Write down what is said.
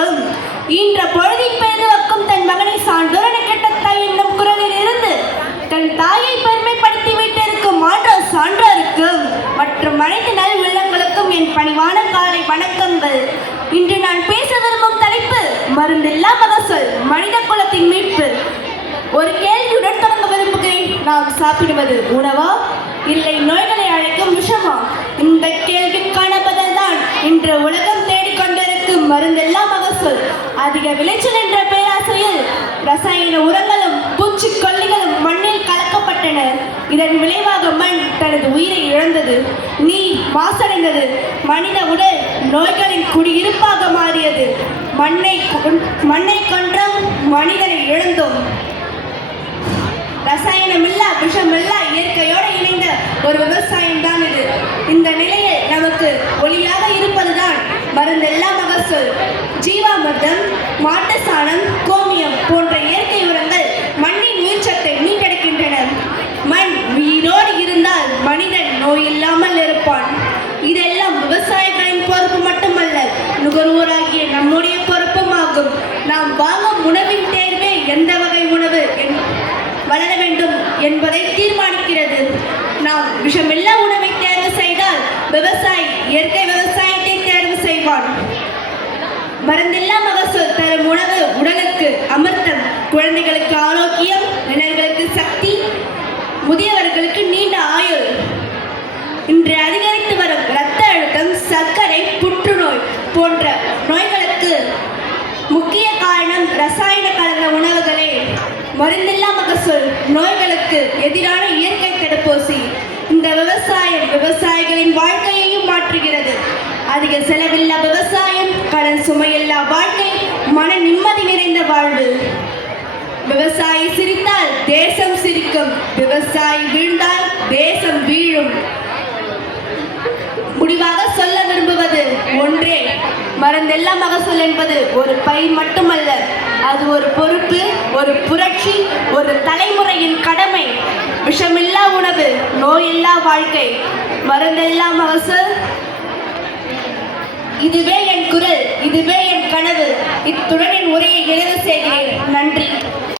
இருக்கும். ஈன்ற பொழுதில் பெருவக்கும் தன் மகனை சான்றோரென கேட்ட தாய் என்னும் குரலில் இருந்து தன் தாயை பெருமைப்படுத்தி விட்டிருக்கும் மாற்றம் சான்றோருக்கும் மற்றும் அனைத்து நல் உள்ளங்களுக்கும் என் பணிவான காலை வணக்கங்கள். இன்று நான் பேச விரும்பும் தலைப்பு மருந்தில்லா மகசூல், மனித குலத்தின் மீட்பு. ஒரு கேள்வியுடன் தொடங்க விரும்புகிறேன். நாம் சாப்பிடுவது உணவா இல்லை நோய்களை அழைக்கும் விஷமா? இந்த கேள்விக்கான பதில்தான் இன்று உலகம் தேடிக்கொண்டிருக்கும் மருந்தில்லா மகசூல். அதிக விளைச்சல் என்ற பேராசையில் ரசாயன உரங்களும் பூச்சிக்கொல்லிகளும் மண்ணில் கலக்கப்பட்டன. இதன் விளைவாக மண் தனது உயிரை இழந்தது, நீர் மாசடைந்தது, மனித உடல் நோய்களின் குடியிருப்பாக மாறியது. மண்ணை கொன்றோம், மனிதனை இழந்தோம். ரசாயனமில்லா விஷமில்லா இயற்கையோடு இணைந்த ஒரு விவசாயம் தான் இது. இந்த நிலையில் நமக்கு ஒளியாக இருப்பதுதான் மருந்தில்லா மகசூல். ஜீவாமிர்தம், மாட்டு சாணம், கோமியம் போன்ற இயற்கை உரங்கள் மண்ணின் உயிர்ச்சத்தை மீட்டெடுக்கின்றன. மண் உயிரோடு இருந்தால் மனிதன் நோய் இல்லாமல் இருப்பான். இதெல்லாம் விவசாயிகளின் பொறுப்பு மட்டுமல்ல, நுகர்வோராகிய நம்முடைய பொறுப்பும் ஆகும். நாம் வாங்கும் உணவின் தேர்வே எந்த வகை உணவு வளர வேண்டும் என்பதை தீர்மானிக்கிறது. நாம் விஷமில்லா உணவை தேர்வு செய்தால் விவசாயி இயற்கை விவசாயத்தை தேர்வு செய்வான். மருந்தில்லா மகசூல் தரும் உணவு உடலுக்கு அமிர்தம், குழந்தைகளுக்கு ஆரோக்கியம், இளைஞர்களுக்கு சக்தி, முதியவர்களுக்கு நீண்ட ஆயுள். இன்று அதிகரித்து வரும் இரத்த அழுத்தம், சர்க்கரை, புற்றுநோய் போன்ற நோய்களுக்கு முக்கிய காரணம் ரசாயன கலந்த உணவுகளே. மருந்தில்லா மகசூல் நோய்களுக்கு எதிரான இயற்கை தடுப்பூசி. இந்த விவசாயம் விவசாயிகளின் வாழ்க்கையையும் மாற்றுகிறது. அதிக செலவில்லா விவசாயம், கடன் சுமையில்லா வாழ்க்கை, மன நிம்மதி நிறைந்த வாழ்வு. விவசாயி சிரித்தால் தேசம் சிரிக்கும், விவசாயி வீழ்ந்தால் தேசம் வீழும். முடிவாக சொல்ல விரும்புவது ஒன்றே, மருந்தில்லா மகசூல் என்பது ஒரு பயிர் மட்டுமல்ல, அது ஒரு பொறுப்பு, ஒரு புரட்சி, ஒரு தலைமுறையின் கடமை. விஷமில்லா உணவு, நோயில்லா வாழ்க்கை, மருந்தில்லா மகசூல். இதுவே என் குரல், இதுவே என் கனவு. இத்துடன் என் உரையை நிறைவு செய்கிறேன். நன்றி.